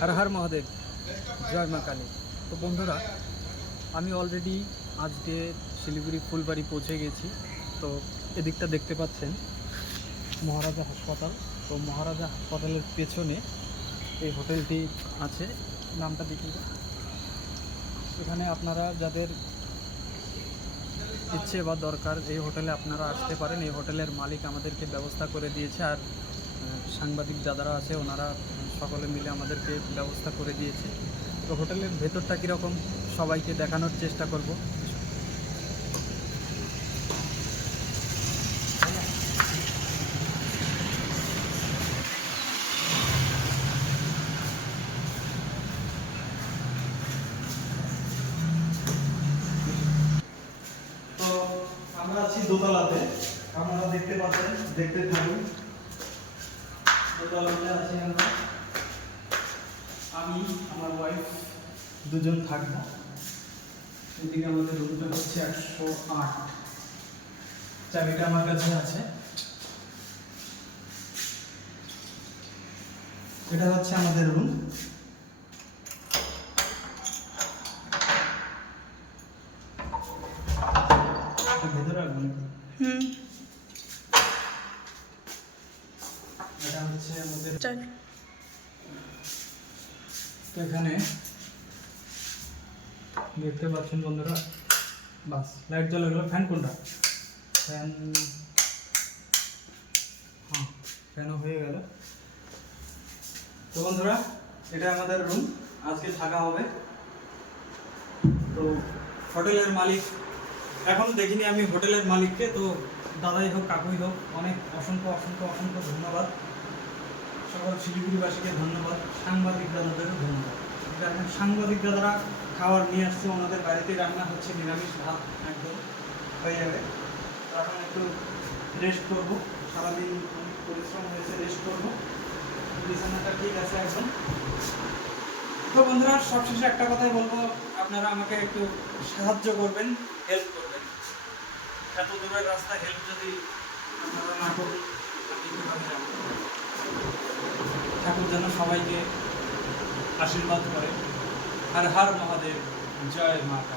হর হর মহাদেব, জয় মা কালী। তো বন্ধুরা, আমি অলরেডি আজকে শিলিগুড়ি ফুলবাড়ি পৌঁছে গেছি। তো এদিকটা দেখতে পাচ্ছেন মহারাজা হাসপাতাল। তো মহারাজা হাসপাতালের পেছনে এই হোটেলটি আছে, নামটা দেখি। এখানে আপনারা যাদের ইচ্ছে বা দরকার এই হোটেলে আপনারা আসতে পারেন। এই হোটেলের মালিক আমাদেরকে ব্যবস্থা করে দিয়েছে, আর সাংবাদিক যারা আছে ওনারা সকলে মিলে আমাদেরকে ব্যবস্থা করে দিয়েছে। তো হোটেলের ভেতরটা কীরকম সবাইকে দেখানোর চেষ্টা করব। তো আমরা আছি দোতলাতে, আপনারা দেখতে পাচ্ছেন, দেখতে থাকুন। দোতলাতে আছি আমরা, আমি আমার ওয়াইফ দুজন থাকবো। এদিকে আমাদের রুমটা হচ্ছে 108, চাবিটা আমার কাছে আছে। এটা হচ্ছে আমাদের রুম। ভেতরে রাখবেন। এটা হচ্ছে আমাদের। তো এখানে দেখতে পাচ্ছেন বন্ধুরা, বাস লাইট জ্বলে গেল। ফ্যান কোনটা? ফ্যান, হ্যাঁ ফ্যানও হয়ে গেল। তো বন্ধুরা, এটা আমাদের রুম, আজকে থাকা হবে। তো হোটেলের মালিক এখনো দেখিনি আমি হোটেলের মালিককে। তো দাদাই হোক কাকুই হোক, অনেক অসংখ্য অসংখ্য অসংখ্য ধন্যবাদ। সকল শিলিগুড়িবাসীকে ধন্যবাদ, সাংবাদিক দাদাদেরও ধন্যবাদ। এখন সাংবাদিক দাদারা খাবার নিয়ে আসছে, ওনাদের বাড়িতে রান্না হচ্ছে নিরামিষ ভাত, একদম হয়ে যাবে। এখন একটু রেস্ট করবো, সারাদিন অনেক পরিশ্রম হয়েছে, রেস্ট করবো। বিছানাটা ঠিক আছে এখন। তো বন্ধুরা, সবশেষে একটা কথাই বলবো, আপনারা আমাকে একটু সাহায্য করবেন, হেল্প করবেন। এত দূরের রাস্তা হেল্প যদি আপনারা না করুন আমি কীভাবে যাবো? ঠাকুর যেন সবাইকে আশীর্বাদ করে। হর হর মহাদেব, জয় মা কালী।